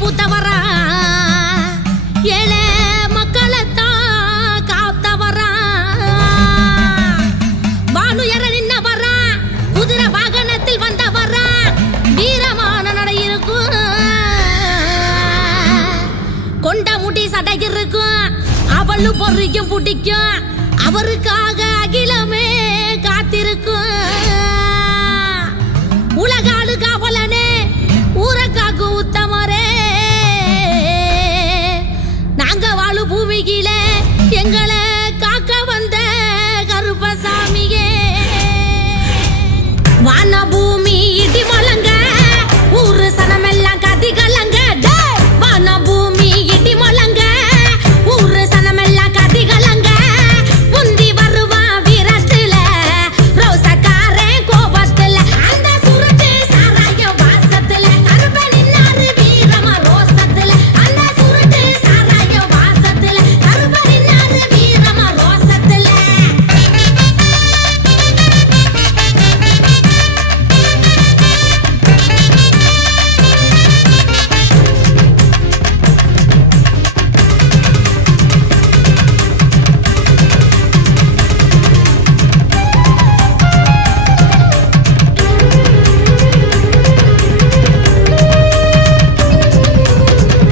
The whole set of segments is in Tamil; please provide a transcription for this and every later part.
பூத்தவரா ஏழை மக்களைத்தான் காத்தவரா வானுயர நின்னவரா குதிரை வாகனத்தில் வந்தவரா வீரமான நடை இருக்கும் கொண்ட முடி சடை இருக்கும் அவளு பொறிக்கும் பிடிக்கும் அவருக்காக அகிலமே காத்திருக்கும் உலகாளு காவலனே ஊரக்காக்கு உத்தமரே நாங்க வாழு பூமியிலே எங்களை காக்க வந்த கருப்பசாமியே வான பூமி இடி முழங்க ஊரு சனமெல்லாம் கதி கலங்க வான பூமி இடி முழங்க ஊரு சனமெல்லாம் கதி கலங்க முந்தி வருவான் வீரத்துல ரோசக்காரன் கோபத்துல அந்த சுருட்டு சாராய வாசத்துல கருப்ப நின்னாரு வீரமா ரோசத்துல அந்த சுருட்டு சாராய வாசத்துல கருப்ப நின்னாரு வீரமா ரோசத்துல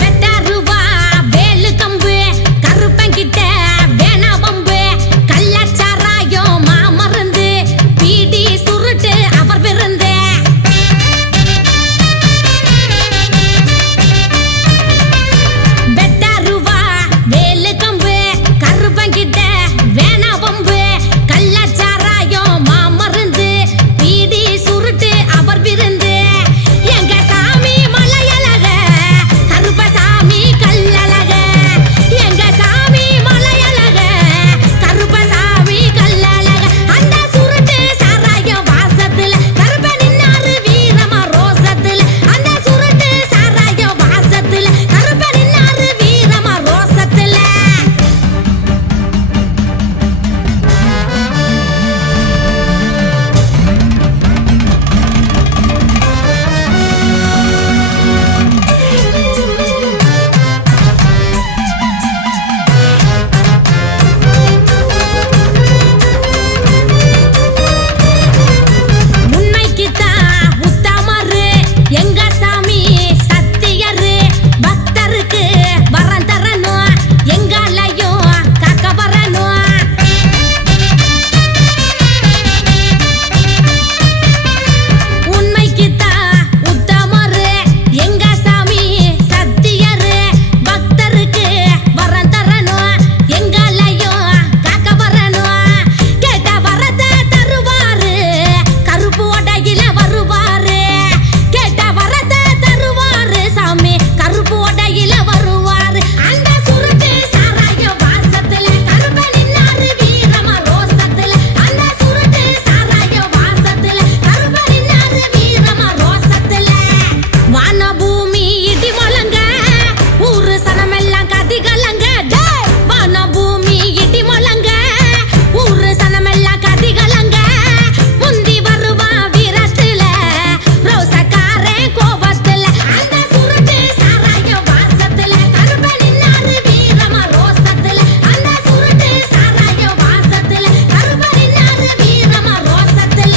வெட்டாருவா வேலு கம்பு கருப்பங்கிட்ட வேணா வம்பு கள்ளச்சாராயம் மாமருந்து பீடி சுருட்டு அவர் விருந்து வெட்டாருவா வேலு கம்பு கருப்பங்கிட்ட வேணா வம்பு கள்ளச்சாராயம் மாமருந்து பீடி சுருட்டு அவர் விருந்து எங்க சாமி மலையழக கருப்பசாமி கல்லழக எங்க சாமி மலையழக கருப்பசாமி கல்லழக அந்த சுருட்டு சாராய வாசத்துல கருப்ப நின்னாரு வீரமா ரோசத்துல அந்த சுருட்டு சாராய வாசத்துல கருப்ப நின்னாரு வீரமா ரோசத்துல உண்மைக்குத்தான் உத்தமரு எங்க சாமி சத்தியரு பக்தருக்கு வரம் தரணும் எங்களையும் காக்க வரணும் உண்மைக்குத்தான் உத்தமரு எங்க சாமி சத்தியரு பக்தருக்கு வரம் தரணும் எங்களையும் காக்க வரணும் கேட்ட வரத்தை தருவாரு கருப்பு உடையில வருவாரு கேட்ட வரத்தை தருவாரு சாமி கருப்பு உடையில வருவாரு அந்த சுருட்டு சாராய வாசத்துல கருப்ப நின்னாரு வீரமா ரோசத்துல அந்த சுருட்டு சாராய வாசத்துல கருப்ப நின்னாரு வீரமா ரோசத்துல வான பூமி இடி முழங்க ஊரு சனமெல்லாம் கதி கலங்க வான பூமி இடி முழங்க ஊரு சனமெல்லாம் கதி கலங்க முந்தி வருவான் வீரத்துல ரோசக்காரன் கோபத்துல அந்த சுருட்டு சாராய வாசத்துல கருப்ப நின்னாரு வீரமா ரோசத்துல அந்த சுருட்டு சாராய வாசத்துல கருப்ப நின்னாரு வீரமா ரோசத்துல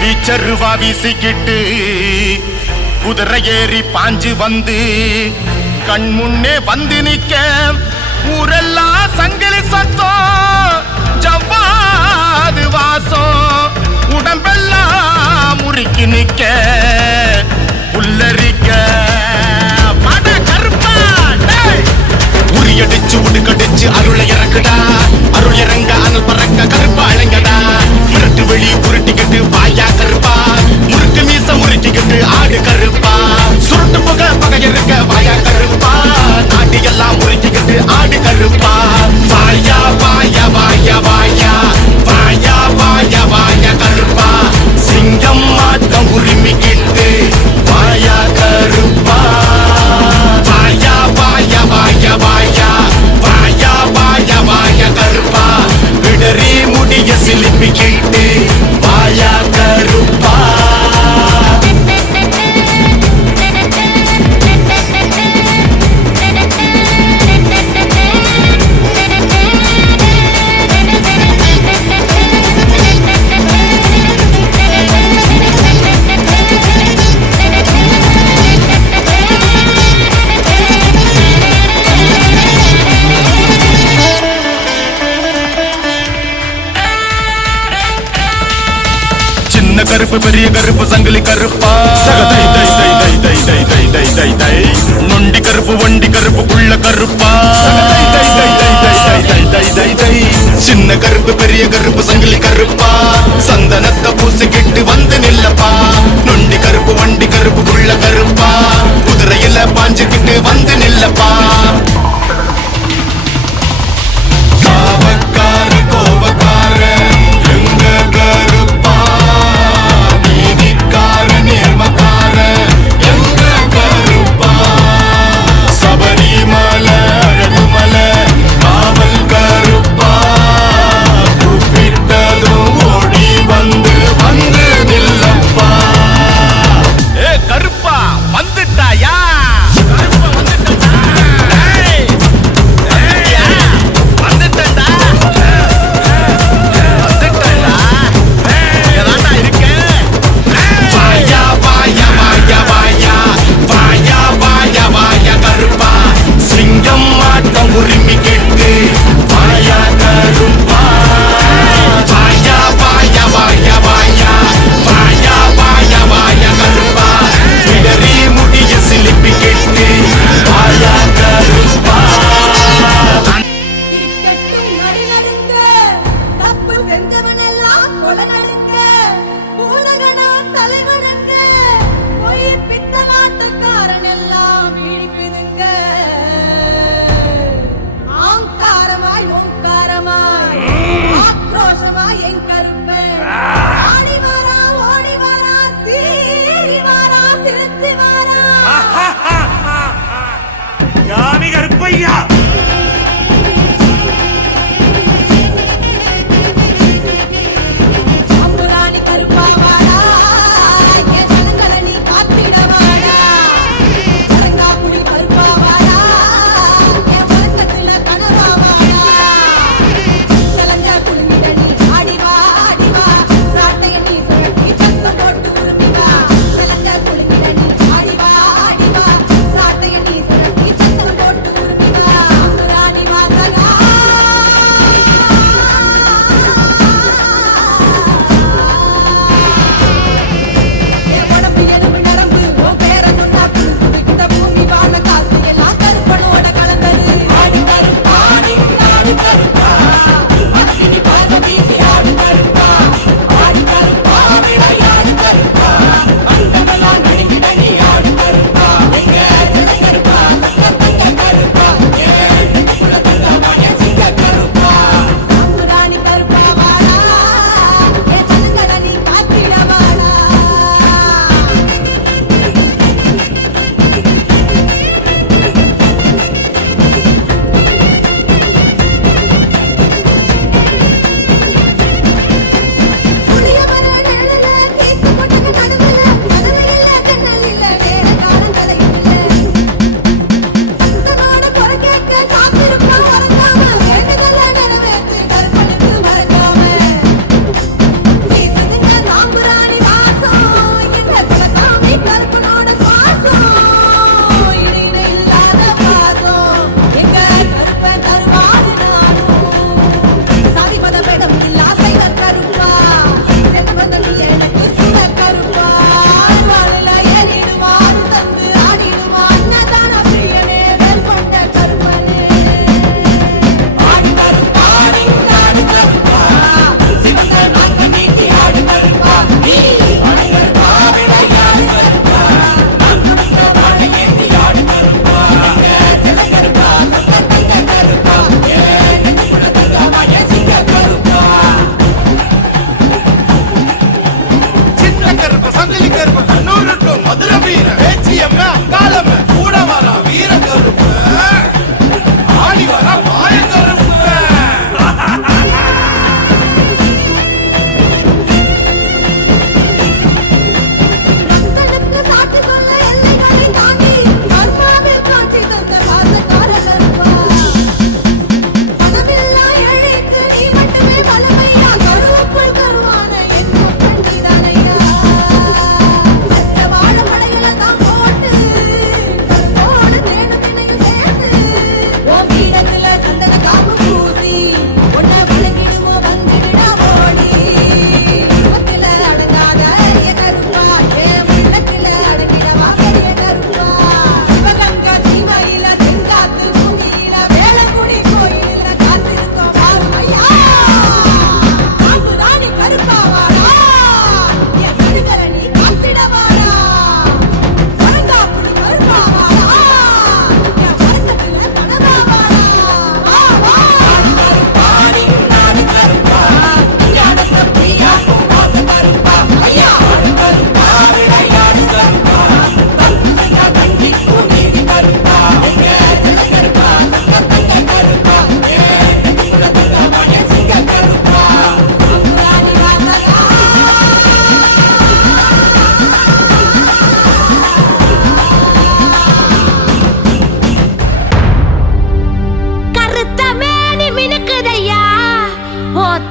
வீச்சருவா வீசிக்கிட்டு குதிரை ஏறி பாஞ்சு வந்து கண் முன்னே வந்து நிக்க ஊரெல்லாம் சங்கிலி சத்தம் ஜவ்வாது வாசம் உடம்பெல்லாம் முறுக்கி நிக்க புல்லரிக்க பட கருப்பா டேய்! உரியடிச்சு உடுக்கடிச்சு அருளை இறக்குடா அருள் இறங்க அனல் பறக்க கருப்பா அழங்கடா முரட்டு வெளி உருட்டிக்கிட்டு வாயா கருப்பா முறுக்கு மீச முறுக்கிக்கிட்டு ஆடு கருப்பா சுருட்டு பகை இருக்க வாயா கருப்பா நாட்டி எல்லாம் முறுக்கிக்கிட்டு ஆடு கருப்பா வாயா வாயா வாயா வாயா வாயா வாயா வாயா கருப்பா சிங்கம் மாட்டம் உரிமிக்கிட்டு வாயா கருப்பா வாயா வாயா வாயா வாயா வாயா வாயா கருப்பு பெரிய கருப்பு சங்கிலி கருப்பா தை தை தை தை தை தை தை தை தை தை நொண்டி கருப்பு வண்டி கருப்பு குள்ள கருப்பா தை தை தை தை தை தை தை தை தை தை சின்ன கருப்பு பெரிய கருப்பு சங்கிலி கருப்பா சந்தனத்தை பூசிக்கிட்டு வந்து நில்லப்பா நொண்டி கருப்பு வண்டி கருப்பு குள்ள கருப்பா குதிரையில பாஞ்சுக்கிட்டு வந்து நில்லப்பா காவக்கார கோவக்கார எங்க கருப்பா நீதிக்கார நேர்மக்கார எங்க கருப்பா சபரிமலை அழகுமலை காவல் கருப்பா கூப்பிட்டதும் ஓடி வந்து நில்லப்பா ஏ கருப்பா வந்துட்டாயா கருப்பா வந்துட்டா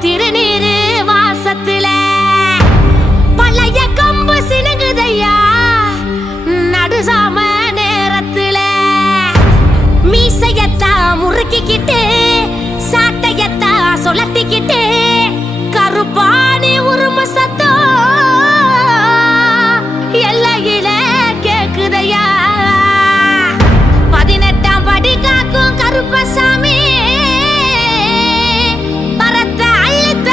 திருநீரு வாசத்துல பழைய கம்பு சினுங்குதையா நடுசாம நேரத்துல மீசையத்தா முறுக்கிக்கிட்டு சாட்டையத்தா சொலத்திக்கிட்டு கருப்பாணி உரும சத்தம் எல்லையில கேக்குதையா 18ஆம் படி காக்கும் கருப்பசாமி பரத்த அள்ளித்த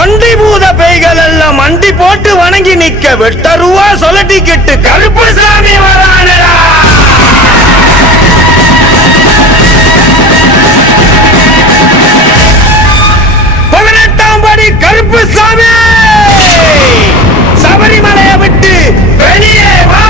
தொண்டி பூத பேய்கள் எல்லாம் மண்டி போட்டு வணங்கி நிக்க வெட்டருவா சொல்லட்டிக்கிட்டு கருப்பசாமி வரானடா. 18ஆம் படி கருப்பசாமி சபரிமலையை விட்டு வெளியே வா.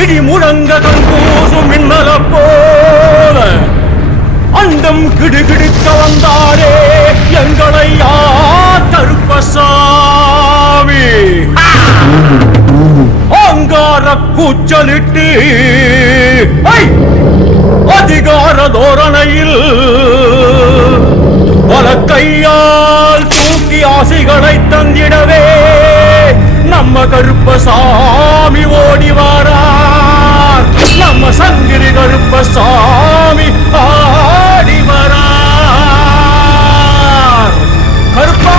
இடி முழங்க கங்கூசும் மின்னல போல அண்டம் கிடுகிடுக்க வந்தாரே எங்களை கருப்பசாமி அங்கார கூச்சலிட்டு அதிகார தோரணையில் பல கையால் தூக்கி ஆசைகளை தந்திடவே நம்ம கருப்பசாமி ஓடி வாரார் நம்ம சங்கிரி கருப்பசாமி ஆடி வரார் கருப்பா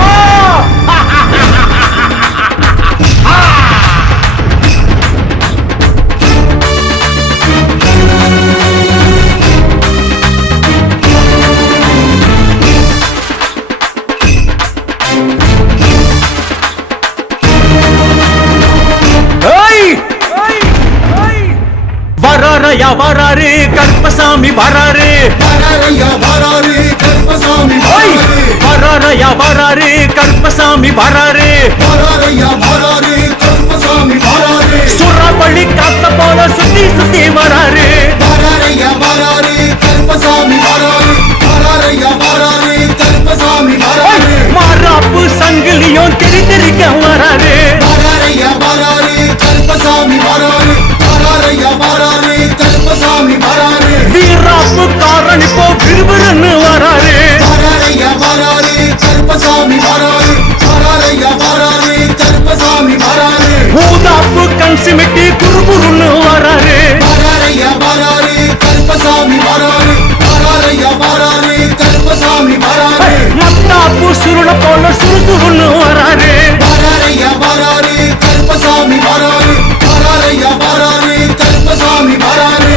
வராரையா வராரு கருப்பசாமி வராரு வராரையா வராரு கருப்பசாமி வராரு வராரையா வராரு கருப்பசாமி வராரு வராரையா வராரு கருப்பசாமி வராரு சுறவழி காத்த போல சுத்தி சுத்தி வராரு வராரையா வராரு கருப்பசாமி வராரு வராரையா வராரு கருப்பசாமி வராரு மாறாப்பு சங்கிலியும் திரி திரிக்க வராரு வராரையா வராரு கருப்பசாமி வராரு வராரையா வராரு கருப்பசாமி வராரு வீராப்பு காரணி போ விறுவிறுன்னு வராரு வராரையா வராரு கருப்பசாமி வராரு வராரையா வராரு கருப்பசாமி வராரு ஊதாப்பு கண் சிமிட்டி குறுகுறுன்னு வராரு வராரையா வராரு கருப்பசாமி வராரு வராரையா வராரு கருப்பசாமி வராரு மத்தாப்பு சுருள போல சுறுசுறுன்னு வராரு வராரையா வராரு கருப்பசாமி வராரு வராரையா வராரு கருப்பசாமி வராரு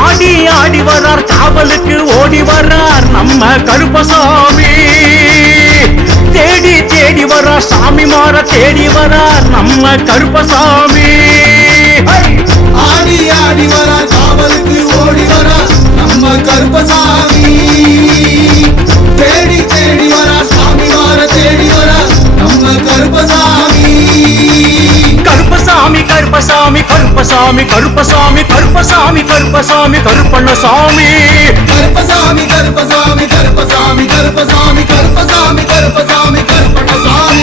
ஆடி ஆடி வரார் காவலுக்கு ஓடி வரார் நம்ம கருப்பசாமி தேடி தேடி வரார் சாமி மாற தேடி வரார் நம்ம கருப்பசாமி ஆடி ஆடி வரா காவலுக்கு ஓடி வரா நம்ம கருப்பசாமி தேடி தேடி வரா சாமி மாற தேடி வரா நம்ம கருப்பசாமி கருப்பசாமி கருப்பசாமி கருப்பசாமி கருப்பசாமி கருப்பசாமி கருப்பசாமி கருப்பண்ணசாமி கருப்பசாமி கருப்பசாமி கருப்பசாமி கருப்பசாமி கருப்பசாமி கருப்பசாமி கருப்பண்ணசாமி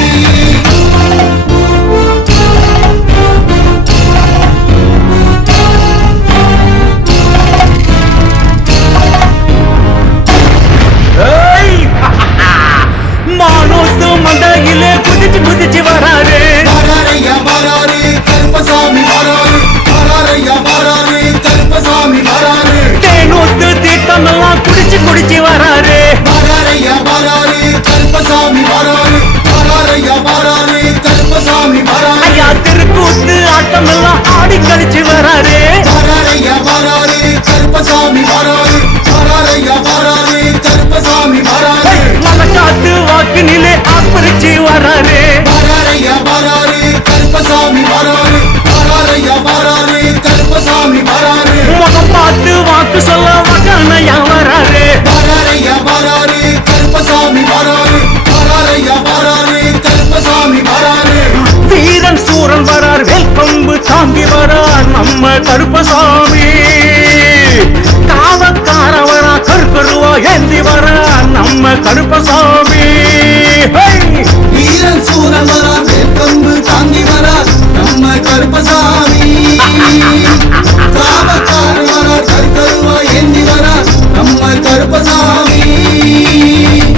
மானோத்து மண்டையிலே குதிச்சு குதிச்சு வராரு வராரையா வராரு கருப்பசாமி வராரு வராரையா வராரு கருப்பசாமி வராரு தேனூத்து தீர்த்தமெல்லாம் குடிச்சு குடிச்சு வராரு வராரையா வராரு கருப்பசாமி வராரு வராரையா வராரு கருப்பசாமி வராரு ஐயா திருக்கூத்து ஆட்டமெல்லாம் ஆடி கழிச்சு வராரு வராரையா வராரு கருப்பசாமி வராரு வராரையா வராரு கருப்பசாமி வராரு மலக்காத்து வாக்கினிலே ஆப்பரிச்சு வராரு வராரையா வராரு கருப்பசாமி வராரு வராரையா வராரு கருப்பசாமி வராரு முகம் பார்த்து வாக்கு சொல்ல வகனையா வராரு வராரையா வராரு கருப்பசாமி வராரு வராரையா வராரு கருப்பசாமி வராரு வீரன் சூரன் வரார் வேல்கொம்பு தாங்கி வரார் நம்ம கருப்பசாமி காவக்கார வரா கருக்கருவா ஏந்தி வரார் நம்ம கருப்பசாமி வீரன் சூரன் வரா வேப்பம்பு தாங்கி வரா நம்ம கருப்பசாமி காவக்கார வரா கருக்கருவா ஏந்தி வரா நம்ம கருப்பசாமி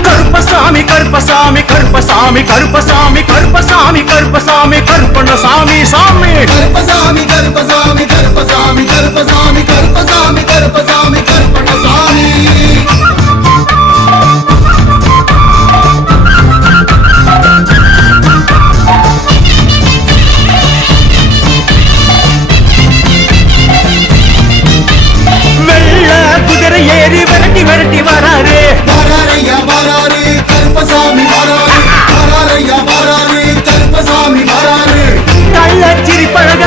கருப்பசாமி கருப்பசாமி கருப்பசாமி கருப்பசாமி கருப்பசாமி கருப்பசாமி கருப்பண்ணசாமி சாமி கருப்பசாமி கருப்பசாமி கருப்பசாமி கருப்பசாமி கருப்பசாமி கருப்பசாமி கருப்பண்ணசாமி வெள்ள குதிரை ஏறி விரட்டி விரட்டி வராரு வராரையா வராரு கருப்பசாமி வராரு வராரையா வராரு கருப்பசாமி வராரு கள்ளச்சிரி பழக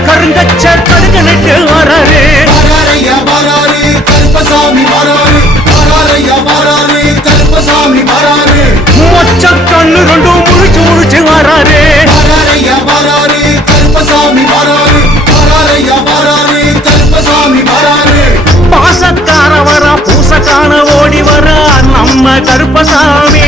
கருங்கச்ச கடுகு நட்டு வராரு வராரையா வராரு கருப்பசாமி வராரு வராரையா வராரு கருப்பசாமி வராரு மொச்ச கண்ணு ரெண்டும் முழிச்சு முழிச்சு வராரு வராரையா வராரு கருப்பசாமி வராரு வராரையா வராரு கருப்பசாமி வராரு பாசக்கார வரா பூசக்கான ஓடி வரா நம்ம கருப்பசாமி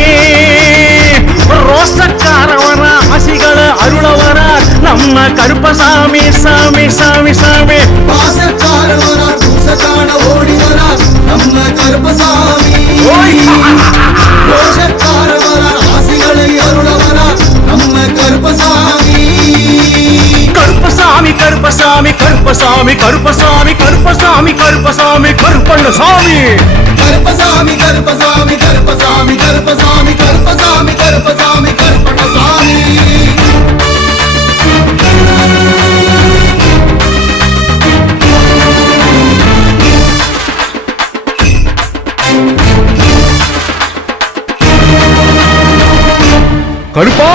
ரோசக்கார வரா ஆசிகளை அருள வரா நம்ம கருப்பசாமி சாமி சாமி சாமி பாசக்கார வரார் பூசக்கான ஓடி வரார் நம்ம கருப்பசாமி ரோஷக்கார வரார் ஆசிகளை அருள வரார் நம்ம கருப்பசாமி கருப்பசாமி கருப்பசாமி கருப்பசாமி கருப்பசாமி கருப்பசாமி கருப்பசாமி கருப்பண்ணசாமி கருப்பசாமி கருப்பசாமி கருப்பசாமி கருப்பசாமி கருப்பசாமி கருப்பசாமி கருப்பண்ணசாமி கருப்பா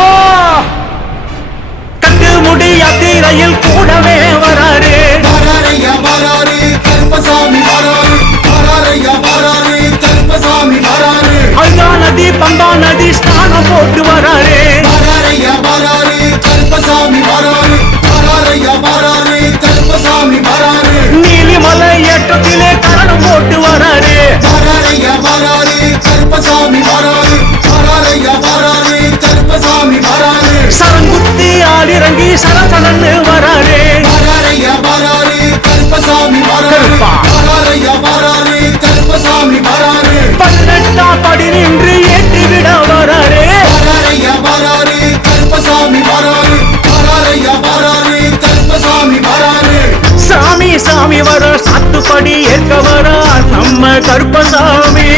கட்டு முடி யாத்திரையில் கூடவே வராரு வராரையா வராரு கருப்பசாமி வராரு வராரையா வராரு கருப்பசாமி வராரு அங்கா நதி பம்பா நதி ஸ்நானம் போட்டு வராரு வராரையா வராரு கருப்பசாமி வராரு வராரையா வராரு கருப்பசாமி வராரு நீலிமலை ஏற்றத்திலே கரணம் போட்டு வராரு வராரையா வராரு கருப்பசாமி வராரு வராரையா வராரு கருப்பசாமி வராரு சரங்குத்தி ஆடிறங்கி சரசரன்னு வராரு வராரையா வராரு கருப்பசாமி வராரு கருப்பா. வராரையா வராரு கருப்பசாமி வராரு 18 படி நின்று ஏற்றி விட வராரு வராரையா வராரு கருப்பசாமி வராரு வராரையா வராரு கருப்பசாமி வராரு சாமி சாமி வர சாத்துப்படி ஏற்க வர நம்ம கருப்பசாமி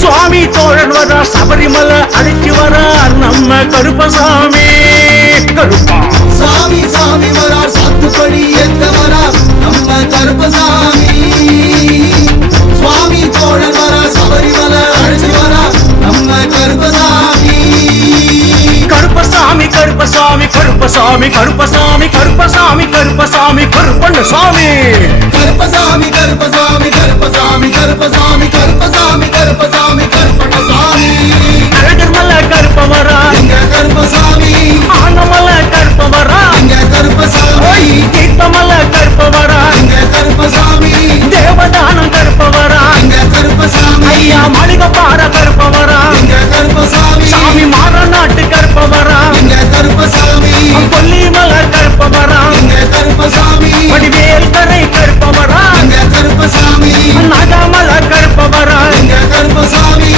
சுவாமி தோழன் வர சபரிமலை அழைச்சி வர நம்ம கருப்பசாமி கருப்பா சாமி சாமி வரார் சாத்துப்படி ஏத்த வரார் நம்ம கருப்பசாமி சுவாமி தோழன் வரார் சபரிமலை அழைச்சு வரார் நம்ம கருப்பசாமி கருப்பசாமி கருப்பசாமி கருப்பசாமி கருப்பசாமி கருப்பசாமி கருப்பசாமி கருப்பண்ணசாமி கருப்பசாமி கருப்பசாமி கருப்பசாமி கருப்பசாமி கருப்பசாமி கருப்பசாமி கருப்பண்ணசாமி அழகர் மலை கருப்பவரா எங்க கருப்பசாமி ஆனமலை கருப்பவரா எங்க கருப்பசாமி தீர்த்தமலை கருப்பவரா எங்க கருப்பசாமி தேவதானம் கருப்பவரா எங்க கருப்பசாமி ஐயா மளிகப்பாற கருப்பவரா எங்க கருப்பசாமி சாமி மாறநாட்டு கருப்பவரா எங்க கருப்பசாமி கொல்லிமலை கருப்பவரா எங்க கருப்பசாமி வடிவேல் கரை கருப்பவரா எங்க கருப்பசாமி நகமலை கருப்பவரா எங்க கருப்பசாமி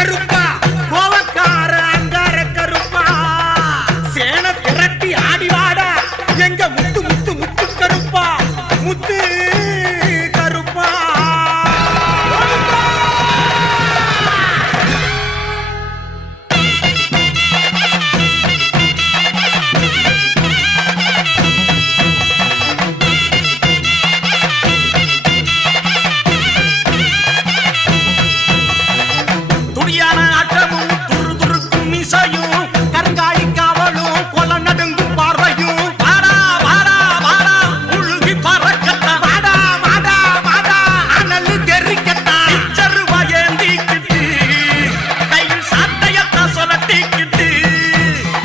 கருப்பா கோவக்கார அங்கார கருப்பா சேன திரட்டி ஆடிவாடா எங்க முத்து முத்து முத்து கருப்பா முத்து கருப்பா துடியான ஆட்டமும் துரு துருக்கும் மீசையும் கருங்காலி காவலும் கொல நடுங்கும் பார்வையும் வாடா வாடா வாடா உழுகி பறக்கத்தா வாடா வாடா வாடா அனல் தெரிக்கத்தா இச்சருவா ஏந்திக்கிட்டு கையில் சாட்டையத்தா சொலட்டிக்கிட்டு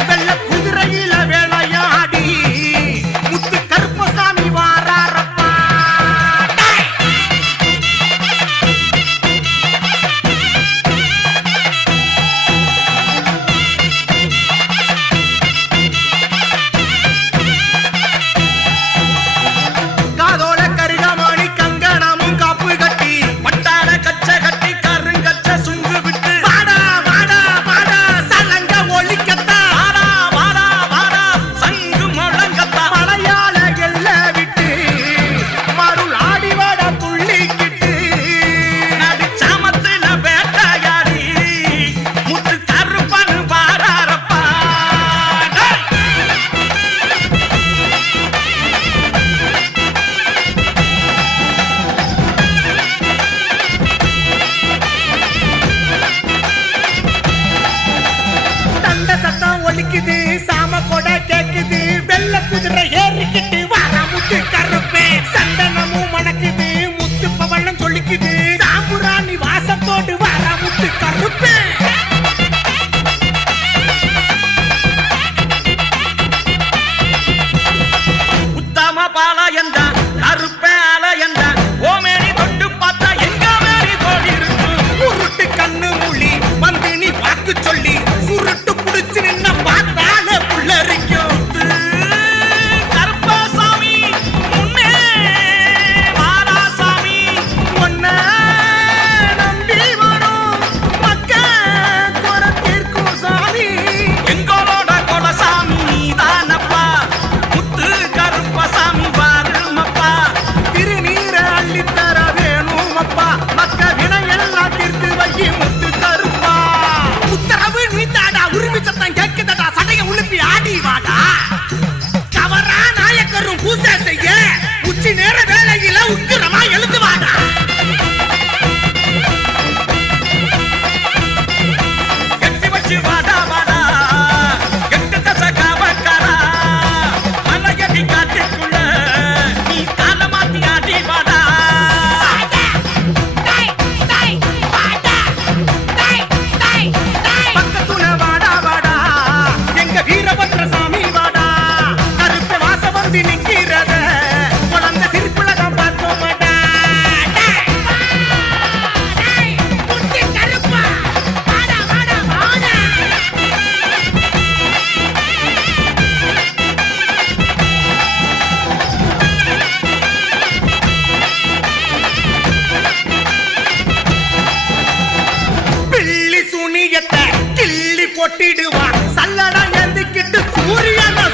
வெள்ள குதிரையில வேளையாடி முத்து கருப்பசாமி வாராரப்பா காதோல கருகமணி கங்கணமும் காப்பு கட்டி பட்டார கச்ச கட்டி கருங்கச்ச சுங்கு விட்டு வாடா வாடா வாடா சலங்க ஒலிக்கத்தா வாடா வாடா வாடா சங்கு முழங்கத்தா மலையாள எல்ல விட்டு மருள் ஆடி வாடா துள்ளிக்கிட்டு நடு சாமத்துல வேட்டையாடி முத்து கருப்பனு வாராரப்பா தண்ட சத்தம் ஒலிக்குது சாம கொடை கேக்குது வெள்ள குதிரை ஏறிக்கிட்டு வாரா முத்து கருப்பே சந்தனமும் மணக்குது முத்து பவளம் சொல்லிக்குது சாம்புராணி வாசத்தோடு வாரா முத்து கருப்பே உத்தம பாளையந்தா கருப்பே ஆலயந்தா ஓமேனி தொட்டு பார்த்தா எங்க மேரி தோடி இருக்கும் உருட்டு கண்ணு மொழி வந்து நீ வாக்கு சொல்லி சுருட்டு புடிச்சு நின்ன பார்த்தால புள்ளரிக்கும் கருப்பசாமி முன்னே மாராசாமி ஒன்ன நம்பி வரும் மக்க குறை தீர்க்கும் சாமி எங்களோட கொலசாமி நீதானப்பா முத்து கருப்பசாமி வாருமப்பா திருநீர அள்ளித்தர வேணுமப்பா மக்க வினையெல்லாம் தீர்த்து வையி முத்து கருப்பா உத்தரவு நீத்தாடா உரிமை சத்தம் கேட்குதடா சடைய உழுப்பி ஆடி வாடா கவரா நாயக்கரும் பூசை செய்ய உச்சி நேர வேலையில உக்கிரமா எழுந்து வாடா எட்டி வச்சு வாடா வாடா எட்டு தசை காவக்காரா மலையடி காட்டுக்குள்ள நீ கால மாத்தி ஆடி வாடா பக்கத்துல வாடா வாடா எங்க வீரபத்ரசாமி வாடா கருப்பு வாச வந்து நிக்கிறத குழந்தை சிரிப்புல தான் பார்த்தோம் மாட்டா கருப்பா வாடா வாடா வாடா பிள்ளி சுனியத்தை கிள்ளி போட்டிடுவா சல்லடம் எந்திக்கிட்டு சூரியனை